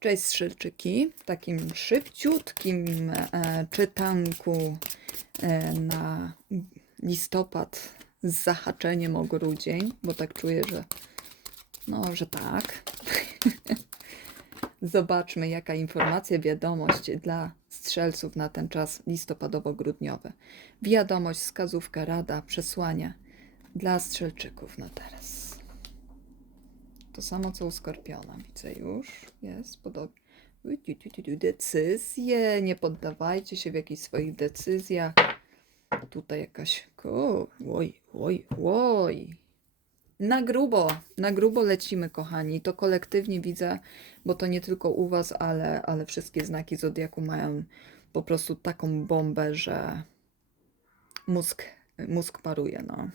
Cześć Strzelczyki, w takim szybciutkim e, czytanku e, na listopad z zahaczeniem o grudzień, bo tak czuję, że no, że tak. Zobaczmy, jaka informacja, wiadomość dla strzelców na ten czas listopadowo-grudniowy. Wiadomość, wskazówka, rada, przesłania dla strzelczyków na teraz. To samo co u Skorpiona, widzę już. Jest podobnie. Decyzje, nie poddawajcie się w jakichś swoich decyzjach. Tutaj jakaś. Ku, oj, oj, oj. Na grubo, na grubo lecimy, kochani. To kolektywnie widzę, bo to nie tylko u Was, ale, ale wszystkie znaki zodiaku mają po prostu taką bombę, że mózg, mózg paruje, no.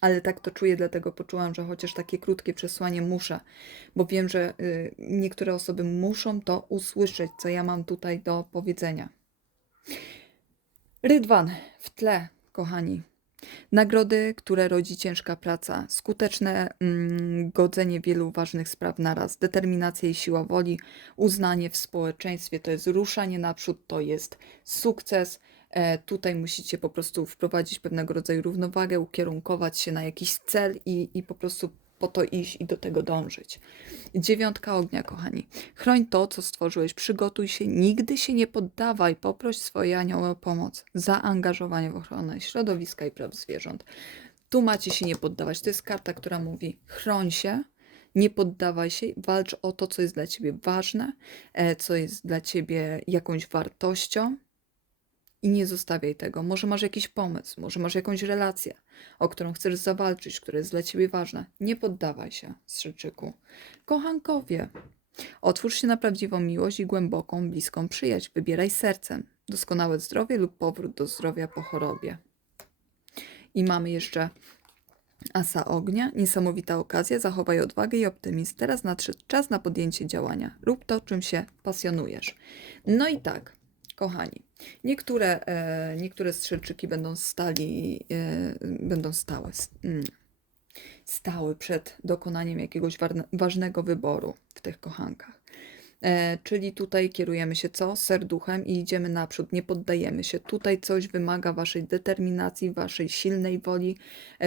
Ale tak to czuję, dlatego poczułam, że chociaż takie krótkie przesłanie muszę, bo wiem, że y, niektóre osoby muszą to usłyszeć, co ja mam tutaj do powiedzenia. Rydwan w tle, kochani. Nagrody, które rodzi ciężka praca, skuteczne mm, godzenie wielu ważnych spraw naraz, determinacja i siła woli, uznanie w społeczeństwie to jest ruszanie naprzód, to jest sukces. E, tutaj musicie po prostu wprowadzić pewnego rodzaju równowagę, ukierunkować się na jakiś cel i, i po prostu po to iść i do tego dążyć. Dziewiątka ognia, kochani. Chroń to, co stworzyłeś, przygotuj się, nigdy się nie poddawaj, poproś swoje anioły o pomoc, zaangażowanie w ochronę środowiska i praw zwierząt. Tu macie się nie poddawać. To jest karta, która mówi: chroń się, nie poddawaj się, walcz o to, co jest dla ciebie ważne, e, co jest dla ciebie jakąś wartością i nie zostawiaj tego. Może masz jakiś pomysł, może masz jakąś relację, o którą chcesz zawalczyć, która jest dla ciebie ważna. Nie poddawaj się, strzelczyku. Kochankowie, otwórz się na prawdziwą miłość i głęboką, bliską przyjaźń. Wybieraj sercem. Doskonałe zdrowie lub powrót do zdrowia po chorobie. I mamy jeszcze Asa ognia, niesamowita okazja, zachowaj odwagę i optymizm. Teraz nadszedł czas na podjęcie działania. Rób to, czym się pasjonujesz. No i tak, kochani, niektóre, e, niektóre strzelczyki będą stali, e, będą stałe, mm, stały przed dokonaniem jakiegoś ważnego wyboru w tych kochankach. E, czyli tutaj kierujemy się co? Serduchem i idziemy naprzód, nie poddajemy się. Tutaj coś wymaga waszej determinacji, waszej silnej woli,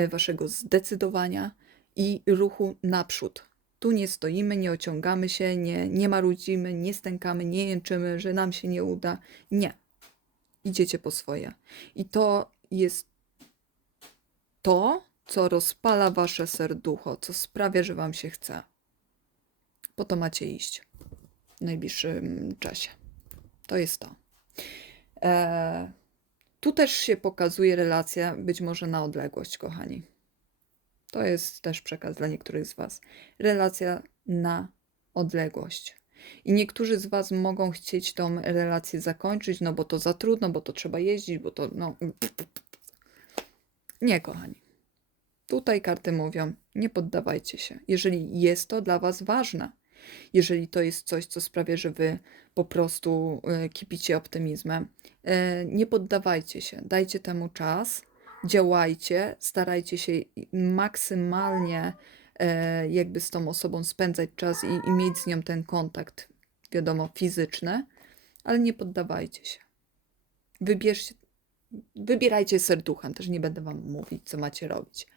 waszego zdecydowania i ruchu naprzód. Tu nie stoimy, nie ociągamy się, nie, nie marudzimy, nie stękamy, nie jęczymy, że nam się nie uda. Nie. Idziecie po swoje. I to jest to, co rozpala wasze serducho, co sprawia, że wam się chce. Po to macie iść w najbliższym czasie. To jest to. E, tu też się pokazuje relacja, być może na odległość, kochani. To jest też przekaz dla niektórych z Was. Relacja na odległość. I niektórzy z Was mogą chcieć tą relację zakończyć, no bo to za trudno, bo to trzeba jeździć, bo to no. Nie, kochani. Tutaj karty mówią, nie poddawajcie się. Jeżeli jest to dla Was ważne, jeżeli to jest coś, co sprawia, że Wy po prostu e, kipicie optymizmem, e, nie poddawajcie się, dajcie temu czas, działajcie, starajcie się maksymalnie e, jakby z tą osobą spędzać czas i, i mieć z nią ten kontakt, wiadomo, fizyczny, ale nie poddawajcie się. Wybierzcie, wybierajcie serduchem, też nie będę Wam mówić, co macie robić.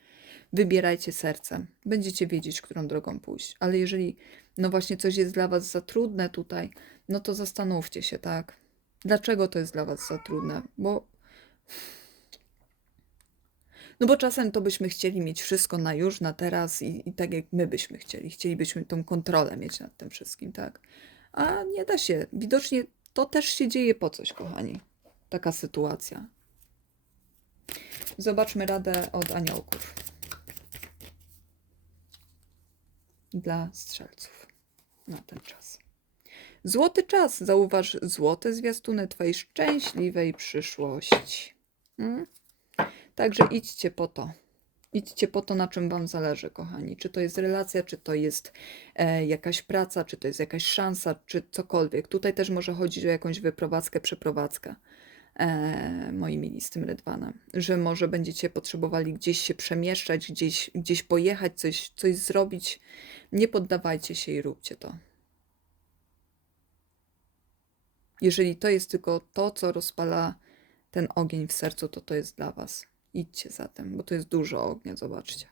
Wybierajcie sercem, będziecie wiedzieć, którą drogą pójść. Ale jeżeli, no właśnie, coś jest dla Was za trudne tutaj, no to zastanówcie się, tak? Dlaczego to jest dla Was za trudne? Bo no bo czasem to byśmy chcieli mieć wszystko na już, na teraz i, i tak jak my byśmy chcieli. Chcielibyśmy tą kontrolę mieć nad tym wszystkim, tak? A nie da się. Widocznie to też się dzieje po coś, kochani. Taka sytuacja. Zobaczmy radę od aniołków. Dla strzelców na ten czas. Złoty czas. Zauważ złote zwiastuny Twojej szczęśliwej przyszłości. Mm? Także idźcie po to. Idźcie po to, na czym Wam zależy, kochani. Czy to jest relacja, czy to jest e, jakaś praca, czy to jest jakaś szansa, czy cokolwiek. Tutaj też może chodzić o jakąś wyprowadzkę, przeprowadzkę, e, moi mili, z tym. Że może będziecie potrzebowali gdzieś się przemieszczać, gdzieś, gdzieś pojechać, coś, coś zrobić. Nie poddawajcie się i róbcie to. Jeżeli to jest tylko to, co rozpala ten ogień w sercu, to to jest dla Was. Idźcie za tym, bo to jest dużo ognia, zobaczcie.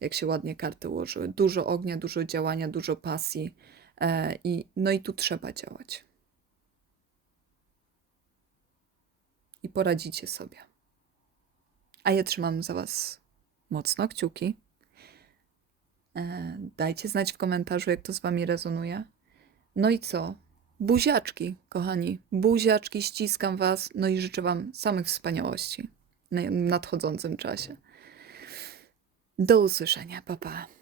Jak się ładnie karty ułożyły. Dużo ognia, dużo działania, dużo pasji. E, i, no i tu trzeba działać. I poradzicie sobie. A ja trzymam za Was mocno kciuki. E, dajcie znać w komentarzu, jak to z Wami rezonuje. No i co? Buziaczki, kochani. Buziaczki, ściskam Was. No i życzę Wam samych wspaniałości nadchodzącym czasie. Do usłyszenia. Pa, pa.